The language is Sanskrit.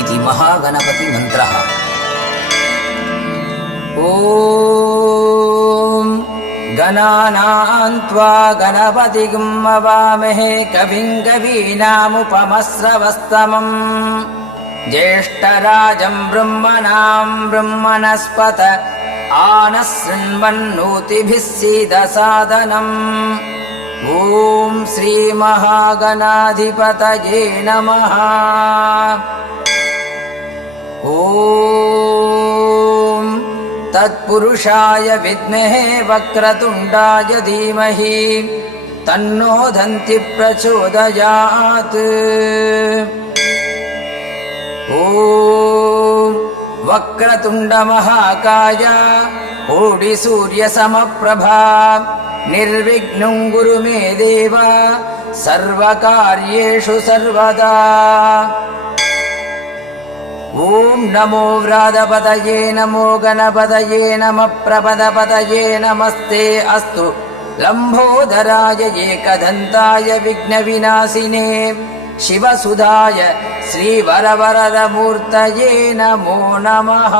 इति महागणपति मंत्रः। ॐ गणानां त्वा गणपतिं अवामहे कविं कवीनामुपमस्रवस्तमम् ज्येष्ठराजं ब्रह्मणां ब्रह्मणस्पत आनः शृण्वन्नोतिभिः सीदसादनम्। ॐ श्रीमहागणाधिपतये नमः। ॐ तत्पुरुषाय विद्महे वक्रतुण्डाय धीमहि तन्नो दन्ति प्रचोदयात्। ॐ वक्रतुण्डमहाकाय कोटिसूर्यसमप्रभा निर्विघ्नं कुरु मे देव सर्वकार्येषु सर्वदा। ॐ नमो व्रातपतये नमो गणपतये नमः प्रपदपतये नमस्ते अस्तु लम्बोदराय एकदन्ताय विघ्नविनाशिने शिवसुधाय श्रीवरवरदमूर्तये नमो नमः।